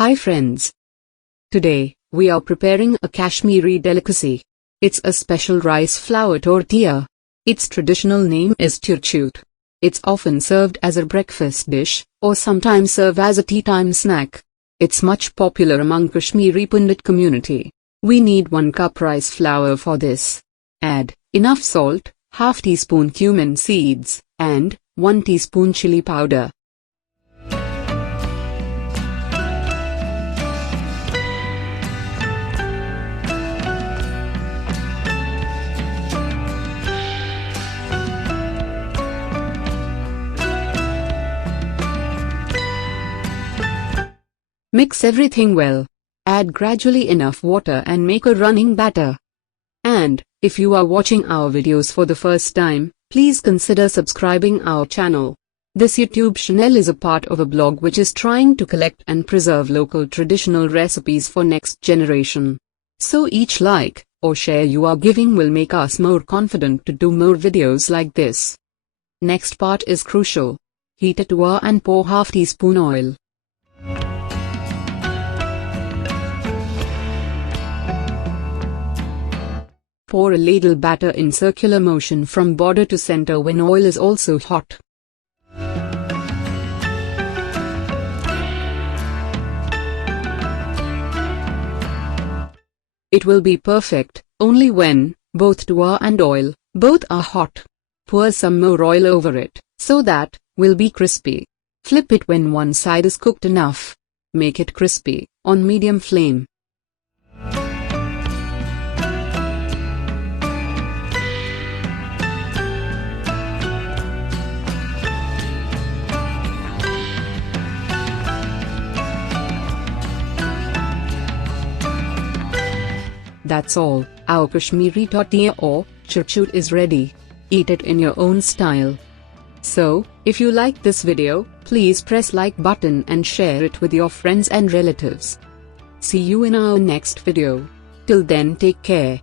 Hi friends. Today, we are preparing a Kashmiri delicacy. It's a special rice flour tortilla. Its traditional name is Tschur Tschut. It's often served as a breakfast dish, or sometimes served as a tea-time snack. It's much popular among Kashmiri pandit community. We need 1 cup rice flour for this. Add enough salt, half teaspoon cumin seeds, and 1 teaspoon chili powder. Mix everything well. Add gradually enough water and make a running batter. And, if you are watching our videos for the first time, please consider subscribing our channel. This YouTube channel is a part of a blog which is trying to collect and preserve local traditional recipes for next generation. So each like, or share you are giving will make us more confident to do more videos like this. Next part is crucial. Heat a tawa and pour half teaspoon oil. Pour a ladle batter in circular motion from border to center when oil is also hot. It will be perfect only when both tawa and oil both are hot. Pour some more oil over it so that will be crispy. Flip it when one side is cooked enough. Make it crispy on medium flame. That's all, our Kashmiri tortilla or Tschur Tschut is ready. Eat it in your own style. So, if you like this video, please press like button and share it with your friends and relatives. See you in our next video. Till then, take care.